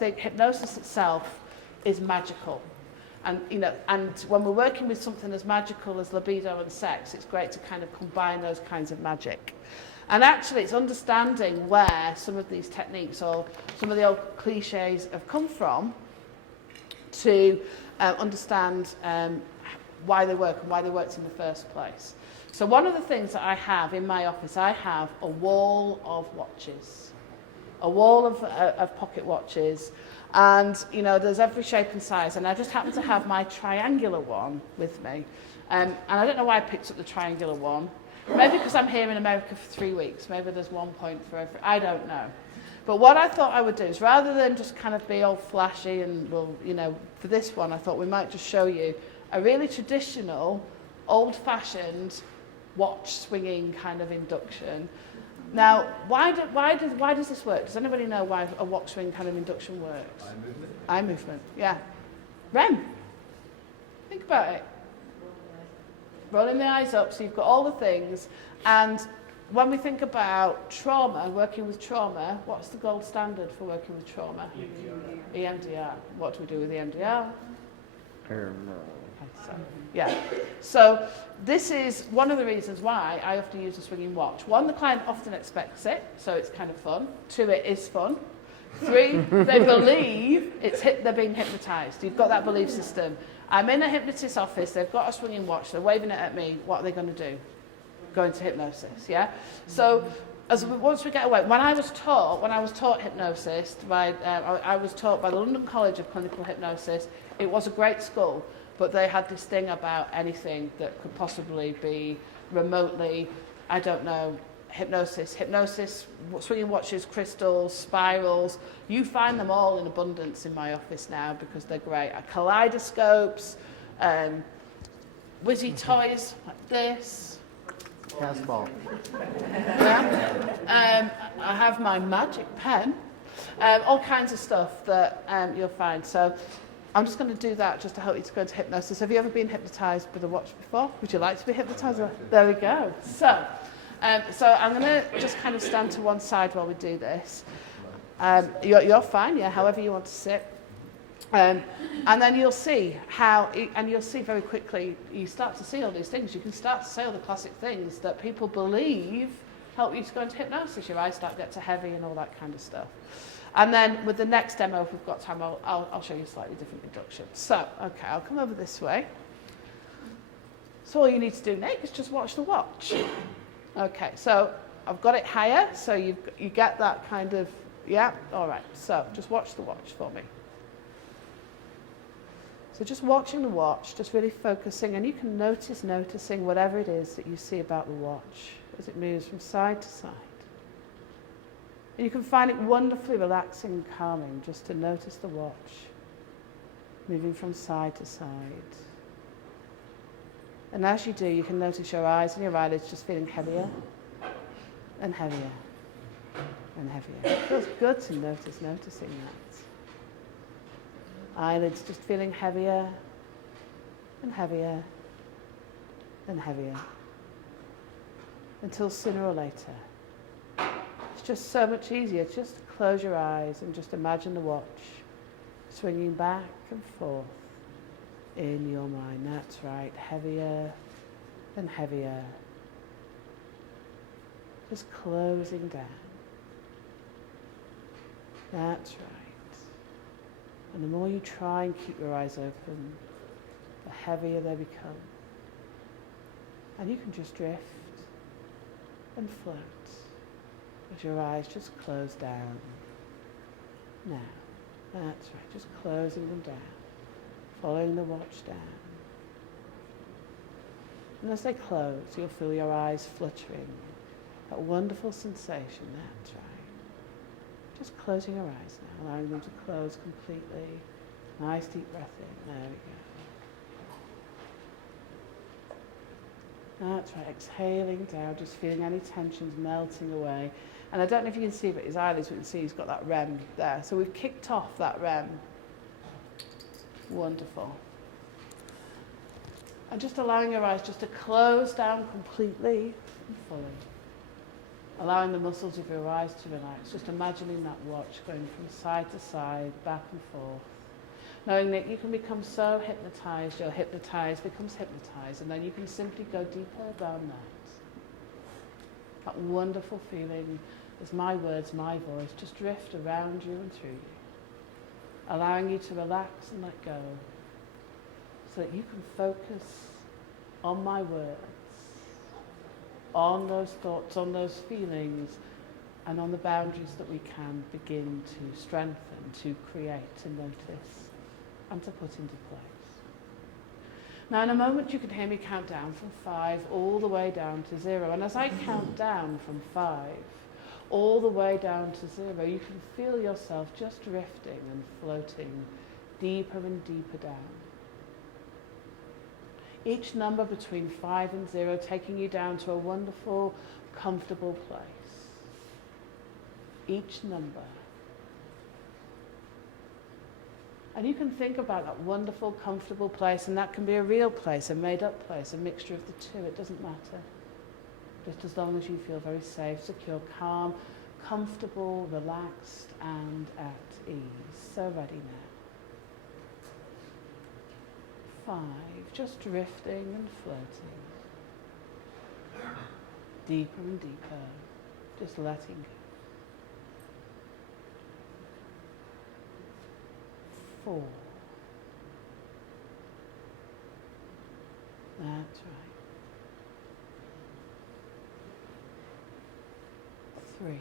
think hypnosis itself is magical. And, you know, and when we're working with something as magical as libido and sex, it's great to kind of combine those kinds of magic. And actually, it's understanding where some of these techniques or some of the old cliches have come from to understand why they work and why they worked in the first place. So one of the things that I have in my office, I have a wall of watches, a wall of pocket watches. And, you know, there's every shape and size. And I just happen to have my triangular one with me. And I don't know why I picked up the triangular one. Maybe because I'm here in America for 3 weeks. Maybe there's 1 point for every... I don't know. But what I thought I would do is rather than just kind of be all flashy and, well, you know, for this one, I thought we might just show you a really traditional, old-fashioned watch swinging kind of induction. Now, why does this work? Does anybody know why a watch swing kind of induction works? Eye movement, yeah. REM. Think about it. Rolling the eyes up, so you've got all the things. And when we think about trauma, working with trauma, what's the gold standard for working with trauma? EMDR. What do we do with EMDR? Yeah. So this is one of the reasons why I often use a swinging watch. 1, the client often expects it, so it's kind of fun. 2, it is fun. 3, they believe they're being hypnotized. You've got that belief system. I'm in a hypnotist's office, they've got a swinging watch, they're waving it at me. What are they going to do? Go into hypnosis, yeah? So once we get away, when I was taught hypnosis, I was taught by the London College of Clinical Hypnosis. It was a great school, but they had this thing about anything that could possibly be remotely, I don't know, hypnosis, swinging watches, crystals, spirals. You find them all in abundance in my office now because they're great. Kaleidoscopes, whizzy toys like this. Casball. Yeah. I have my magic pen. All kinds of stuff that you'll find. So I'm just going to do that just to help you to go into hypnosis. Have you ever been hypnotized with a watch before? Would you like to be hypnotized? There we go. So I'm going to just kind of stand to one side while we do this. You're fine, yeah, however you want to sit. And then you'll see you'll see very quickly, you start to see all these things. You can start to say all the classic things that people believe help you to go into hypnosis. Your eyes start to get too heavy and all that kind of stuff. And then with the next demo, if we've got time, I'll show you a slightly different induction. So, okay, I'll come over this way. So all you need to do, Nick, is just watch the watch. Okay, so I've got it higher, so you get that kind of, yeah, all right. So just watch the watch for me. So just watching the watch, just really focusing, and you can noticing whatever it is that you see about the watch as it moves from side to side. And you can find it wonderfully relaxing and calming just to notice the watch moving from side to side. And as you do, you can notice your eyes and your eyelids just feeling heavier and heavier and heavier. It feels good to noticing that. Eyelids just feeling heavier and heavier and heavier until sooner or later. It's just so much easier just to close your eyes and just imagine the watch swinging back and forth in your mind. That's right, heavier and heavier. Just closing down. That's right. And the more you try and keep your eyes open, the heavier they become. And you can just drift and float as your eyes just close down. Now, that's right, just closing them down, following the watch down. And as they close, you'll feel your eyes fluttering. That wonderful sensation, that's right. Just closing your eyes now, allowing them to close completely. Nice deep breath in, there we go. That's right, exhaling down, just feeling any tensions melting away. And I don't know if you can see, but his eyelids, we can see he's got that REM there. So we've kicked off that REM. Wonderful. And just allowing your eyes just to close down completely and fully. allowing the muscles of your eyes to relax, just imagining that watch going from side to side, back and forth, knowing that you can become so hypnotized, your hypnotized becomes hypnotized, and then you can simply go deeper down that wonderful feeling as my words, my voice, just drift around you and through you, allowing you to relax and let go, so that you can focus on my words, on those thoughts, on those feelings, and on the boundaries that we can begin to strengthen, to create, to notice, and to put into place. Now in a moment you can hear me count down from 5 all the way down to 0, and as I count down from 5 all the way down to 0, you can feel yourself just drifting and floating deeper and deeper down. Each number between 5 and 0 taking you down to a wonderful, comfortable place. Each number. And you can think about that wonderful, comfortable place, and that can be a real place, a made-up place, a mixture of the two. It doesn't matter. Just as long as you feel very safe, secure, calm, comfortable, relaxed, and at ease. So ready now. 5, just drifting and floating. Deeper and deeper, just letting go. 4. That's right. 3.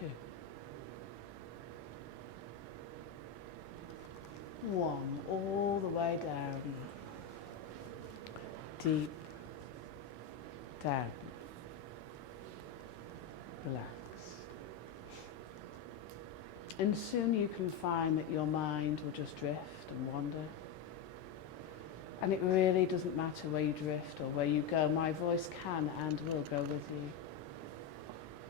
2. 1, all the way down, deep down, relax. And soon you can find that your mind will just drift and wander. And it really doesn't matter where you drift or where you go. My voice can and will go with you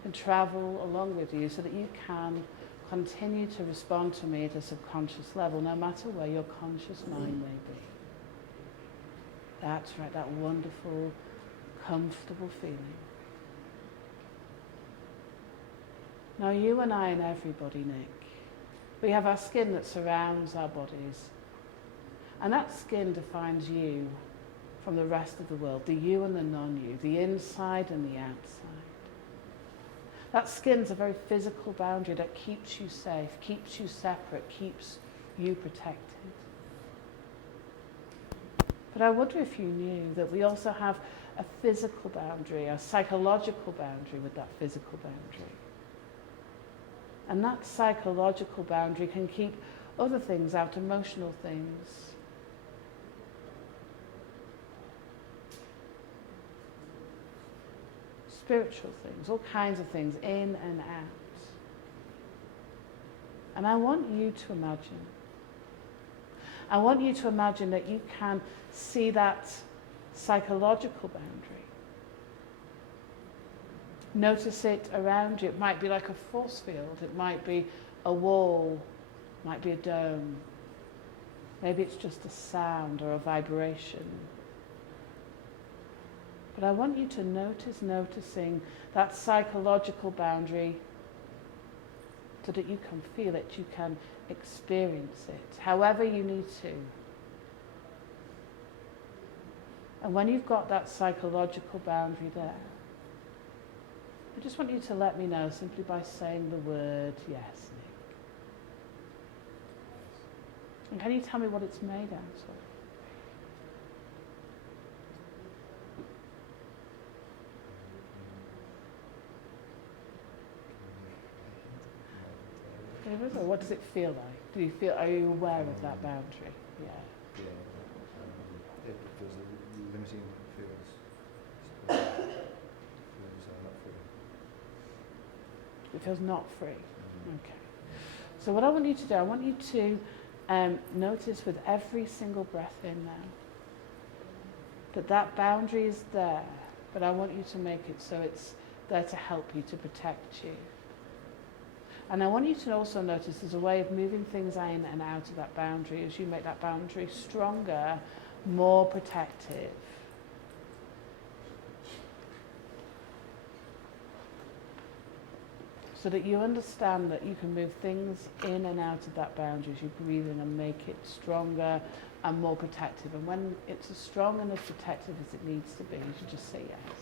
and travel along with you so that you can continue to respond to me at a subconscious level, no matter where your conscious mind may be. That's right, that wonderful, comfortable feeling. Now you and I and everybody, Nick, we have our skin that surrounds our bodies. And that skin defines you from the rest of the world, the you and the non-you, the inside and the outside. That skin's a very physical boundary that keeps you safe, keeps you separate, keeps you protected. But I wonder if you knew that we also have a physical boundary, a psychological boundary with that physical boundary. And that psychological boundary can keep other things out, emotional things. Spiritual things, all kinds of things, in and out. And I want you to imagine that you can see that psychological boundary. Notice it around you. It might be like a force field. It might be a wall. It might be a dome. Maybe it's just a sound or a vibration. But I want you to noticing that psychological boundary so that you can feel it, you can experience it, however you need to. And when you've got that psychological boundary there, I just want you to let me know simply by saying the word yes, Nick. And can you tell me what it's made out of? Or what does it feel like? Do you feel? Are you aware of that boundary? Yeah. Yeah. It feels limiting. Feels not free. It feels not free. Okay. So what I want you to do, I want you to notice with every single breath in now that boundary is there, but I want you to make it so it's there to help you, to protect you. And I want you to also notice there's a way of moving things in and out of that boundary as you make that boundary stronger, more protective, so that you understand that you can move things in and out of that boundary as you breathe in and make it stronger and more protective. And when it's as strong and as protective as it needs to be, you should just say yes.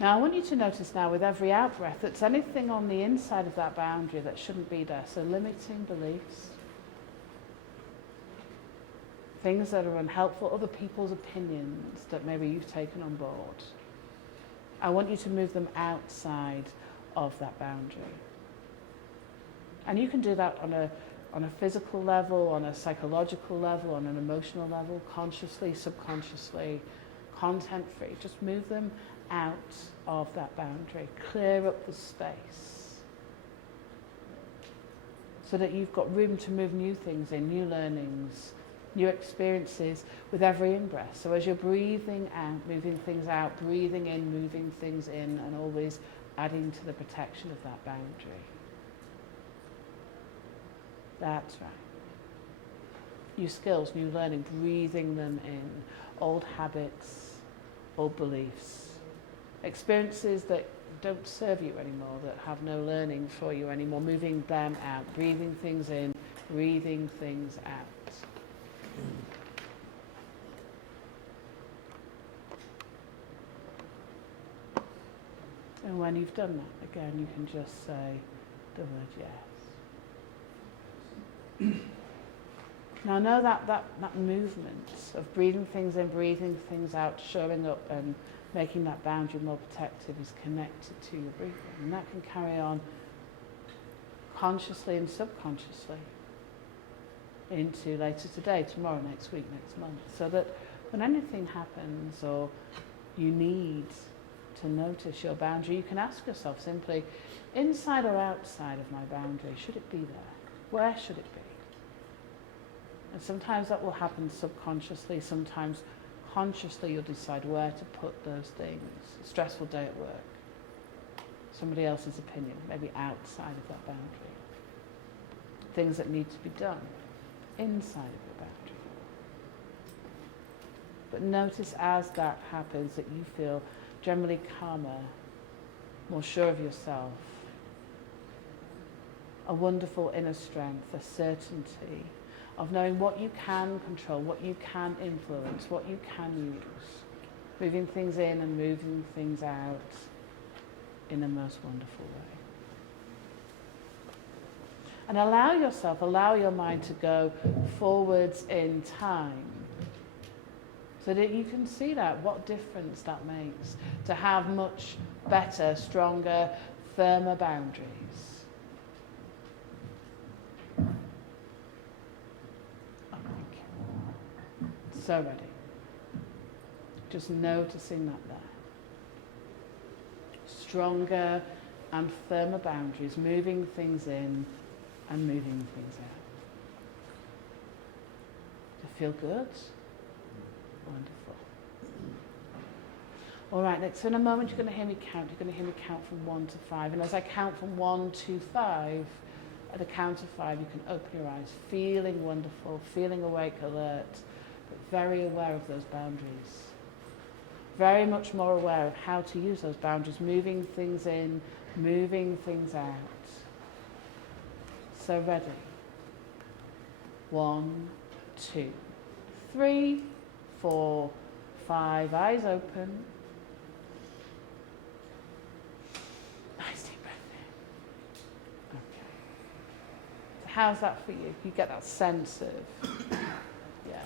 Now I want you to notice now with every out-breath that's anything on the inside of that boundary that shouldn't be there. So limiting beliefs, things that are unhelpful, other people's opinions that maybe you've taken on board. I want you to move them outside of that boundary. And you can do that on a physical level, on a psychological level, on an emotional level, consciously, subconsciously, content-free. Just move them out of that boundary. Clear up the space so that you've got room to move new things in, new learnings, new experiences with every in-breath. So as you're breathing out, moving things out, breathing in, moving things in, and always adding to the protection of that boundary. That's right. New skills, new learning, breathing them in. Old habits, old beliefs. Experiences that don't serve you anymore, that have no learning for you anymore. Moving them out, breathing things in, breathing things out. And when you've done that, again, you can just say the word yes. Now I know that movement of breathing things in, breathing things out, showing up and making that boundary more protective is connected to your breathing. And that can carry on consciously and subconsciously into later today, tomorrow, next week, next month. So that when anything happens or you need to notice your boundary, you can ask yourself simply, inside or outside of my boundary, should it be there? Where should it be? And sometimes that will happen subconsciously, sometimes consciously you'll decide where to put those things. A stressful day at work, somebody else's opinion, maybe outside of that boundary. Things that need to be done inside of the boundary. But notice as that happens that you feel generally calmer, more sure of yourself, a wonderful inner strength, a certainty of knowing what you can control, what you can influence, what you can use, moving things in and moving things out in the most wonderful way. And allow your mind to go forwards in time so that you can see that, what difference that makes to have much better, stronger, firmer boundaries. Oh, thank you. So ready. Just noticing that there. Stronger and firmer boundaries, moving things in and moving things out. To feel good? Wonderful. All right, next, so in a moment you're going to hear me count. You're going to hear me count from 1 to 5. And as I count from 1 to 5, at the count of 5, you can open your eyes, feeling wonderful, feeling awake, alert, but very aware of those boundaries. Very much more aware of how to use those boundaries, moving things in, moving things out. So ready. 1, 2, 3, 4, 5. Eyes open. Nice deep breath in. Okay. So how's that for you? You get that sense of, yeah.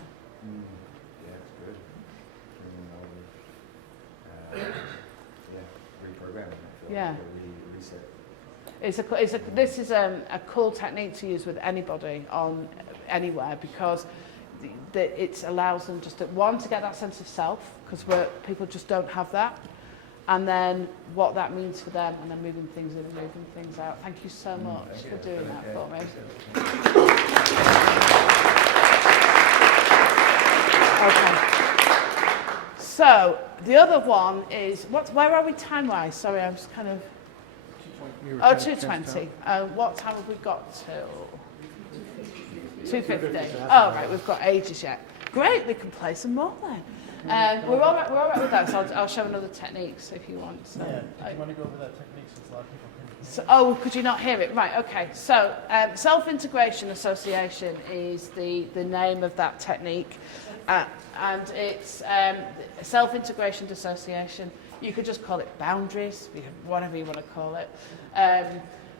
Yeah, it's good. Reprogramming. I feel Yeah. like a reset. This is a cool technique to use with anybody on anywhere because it allows them just to get that sense of self, because people just don't have that, and then what that means for them, and then moving things in and moving things out. Thank you so much for doing that for me. Okay. So the other one is where are we time-wise? Sorry, I'm just kind of. 2:20. What time have we got till? 2:50. Oh, right, we've got ages yet. Great, we can play some more then. We're all right with that, so I'll show another techniques if you want. So, Yeah, do you want to go over that technique since a lot of people can so, oh, could you not hear it? Right, okay. So, self-integration association is the name of that technique. And it's self-integration dissociation. You could just call it boundaries, whatever you want to call it.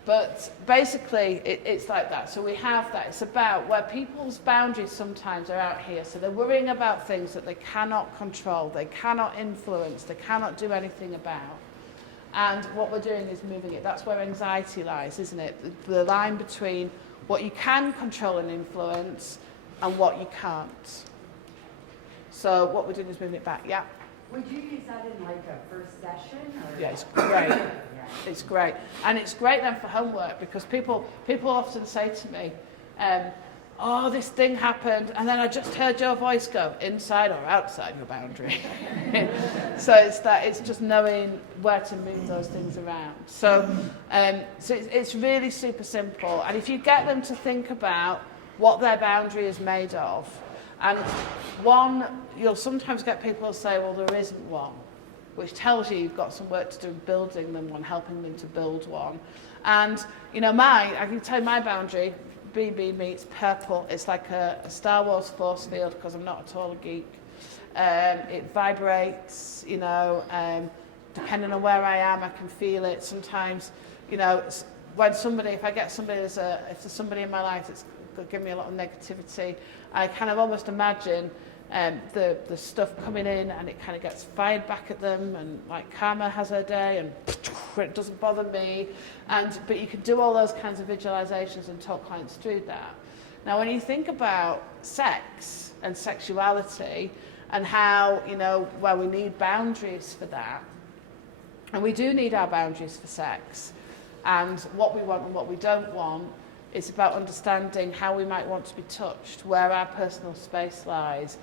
But basically, it's like that. So we have that. It's about where people's boundaries sometimes are out here. So they're worrying about things that they cannot control, they cannot influence, they cannot do anything about. And what we're doing is moving it. That's where anxiety lies, isn't it? The line between what you can control and influence and what you can't. So what we're doing is moving it back. Yeah. Would you use that in like a first session? Or? Yeah, it's great. It's great. And it's great then for homework because people often say to me, oh, this thing happened and then I just heard your voice go inside or outside your boundary. So it's just knowing where to move those things around. So it's really super simple. And if you get them to think about what their boundary is made of, and one, you'll sometimes get people say, well, there isn't one, which tells you you've got some work to do building them one, helping them to build one. And, you know, I can tell you my boundary, BB meets purple. It's like a Star Wars force field because I'm not at all a geek. It vibrates, you know, depending on where I am, I can feel it. Sometimes, you know, if I get somebody, if there's somebody in my life that's going to give me a lot of negativity, I kind of almost imagine the stuff coming in and it kind of gets fired back at them, and like karma has her day and it doesn't bother me. But you can do all those kinds of visualizations and talk clients through that. Now, when you think about sex and sexuality and how, you know, where we need boundaries for that, and we do need our boundaries for sex, and what we want and what we don't want, it's about understanding how we might want to be touched, where our personal space lies,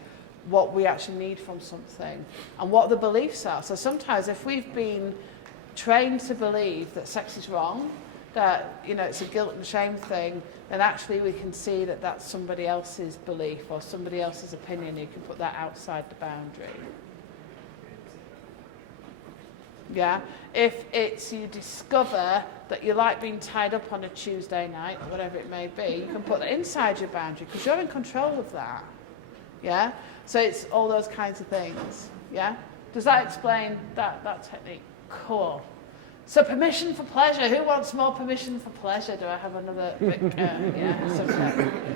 what we actually need from something, and what the beliefs are. So sometimes if we've been trained to believe that sex is wrong, that, you know, it's a guilt and shame thing, then actually we can see that that's somebody else's belief or somebody else's opinion. You can put that outside the boundary. Yeah, if it's you discover that you like being tied up on a Tuesday night, or whatever it may be, you can put that inside your boundary because you're in control of that. Yeah, so it's all those kinds of things. Yeah, does that explain that technique? Cool. So permission for pleasure. Who wants more permission for pleasure? Do I have another? Yeah.